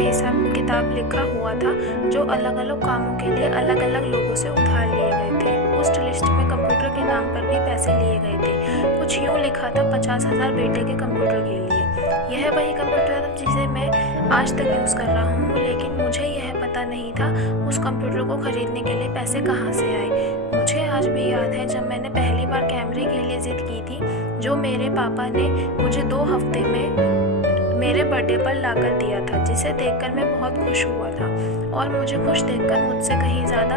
हिसाब किताब लिखा हुआ था जो अलग अलग कामों के लिए अलग अलग लोगों से उधार लिए गए थे। उस लिस्ट में कंप्यूटर के नाम पर भी पैसे लिए गए थे। कुछ यूँ लिखा था 50,000 बेटे के कंप्यूटर के लिए। यह वही कंप्यूटर था जिसे मैं आज तक यूज़ कर रहा हूँ, लेकिन मुझे यह पता नहीं था उस कंप्यूटर को खरीदने के लिए पैसे कहाँ से आए। मुझे आज भी याद है जब मैंने पहली बार कैमरे के लिए ज़िद की थी, जो मेरे पापा ने मुझे 2 हफ्ते में मेरे बर्थडे पर लाकर दिया था, जिसे देखकर मैं बहुत खुश हुआ था। और मुझे खुश देखकर मुझसे कहीं ज़्यादा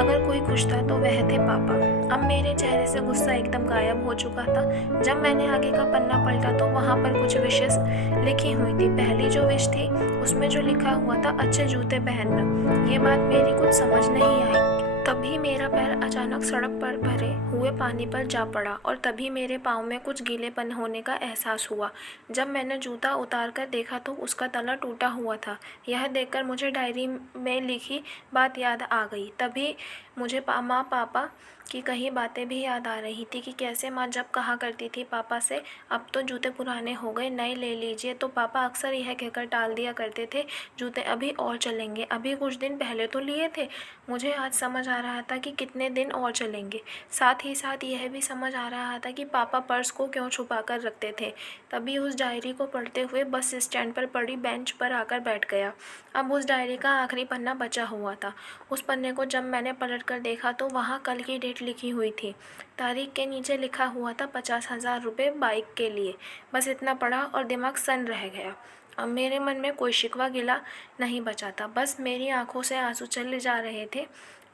अगर कोई खुश था तो वह थे पापा। अब मेरे चेहरे से गुस्सा एकदम गायब हो चुका था। जब मैंने आगे का पन्ना पलटा तो वहाँ पर कुछ विशेष लिखी हुई थी। पहली जो विश थी उसमें जो लिखा हुआ था, अच्छे जूते पहनना। ये बात मेरी कुछ समझ नहीं आई। तभी मेरा पैर अचानक सड़क पर भरे हुए पानी पर जा पड़ा और तभी मेरे पाँव में कुछ गीलेपन होने का एहसास हुआ। जब मैंने जूता उतार कर देखा तो उसका तला टूटा हुआ था। यह देखकर मुझे डायरी में लिखी बात याद आ गई। तभी मुझे माँ पापा की कही बातें भी याद आ रही थी कि कैसे माँ जब कहा करती थी पापा से, अब तो जूते पुराने हो गए, नए ले लीजिए, तो पापा अक्सर यह कहकर टाल दिया करते थे, जूते अभी और चलेंगे, अभी कुछ दिन पहले तो लिए थे। मुझे आज समझ आ रहा था कि कितने दिन और चलेंगे। साथ ही साथ यह भी समझ आ रहा था कि पापा पर्स को क्यों छुपा कर रखते थे। तभी उस डायरी को पढ़ते हुए बस स्टैंड पर पड़ी बेंच पर आकर बैठ गया। अब उस डायरी का आखिरी पन्ना बचा हुआ था। उस पन्ने को जब मैंने पलट कर देखा तो वहाँ कल की डेट लिखी हुई थी। तारीख के नीचे लिखा हुआ था 50,000 रुपये बाइक के लिए। बस इतना पढ़ा और दिमाग सन्न रह गया। अब मेरे मन में कोई शिकवा गिला नहीं बचा था, बस मेरी आंखों से आंसू चले जा रहे थे।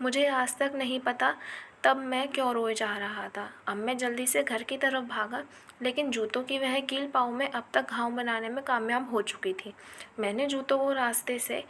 मुझे आज तक नहीं पता तब मैं क्यों रोए जा रहा था। अब मैं जल्दी से घर की तरफ भागा, लेकिन जूतों की वह कील पाँव में अब तक घाव बनाने में कामयाब हो चुकी थी। मैंने जूतों को रास्ते से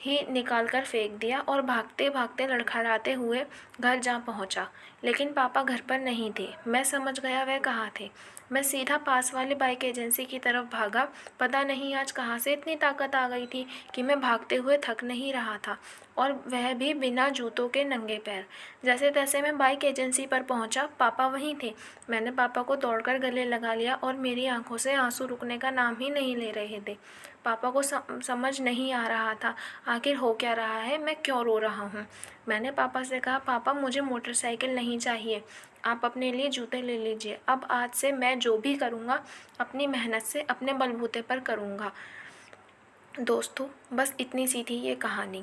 ही निकाल कर फेंक दिया और भागते भागते लड़खड़ाते हुए घर जा पहुंचा। लेकिन पापा घर पर नहीं थे। मैं समझ गया वह कहाँ थे। मैं सीधा पास वाली बाइक एजेंसी की तरफ भागा। पता नहीं आज कहाँ से इतनी ताकत आ गई थी कि मैं भागते हुए थक नहीं रहा था, और वह भी बिना जूतों के नंगे पैर। जैसे तैसे मैं बाइक एजेंसी पर पहुंचा। पापा वहीं थे। मैंने पापा को दौड़कर गले लगा लिया और मेरी आंखों से आंसू रुकने का नाम ही नहीं ले रहे थे। पापा को समझ नहीं आ रहा था आखिर हो क्या रहा है, मैं क्यों रो रहा हूँ। मैंने पापा से कहा, पापा मुझे मोटरसाइकिल नहीं चाहिए, आप अपने लिए जूते ले लीजिए। अब आज से मैं जो भी करूँगा अपनी मेहनत से अपने बलबूते पर करूँगा। दोस्तों, बस इतनी सी थी ये कहानी।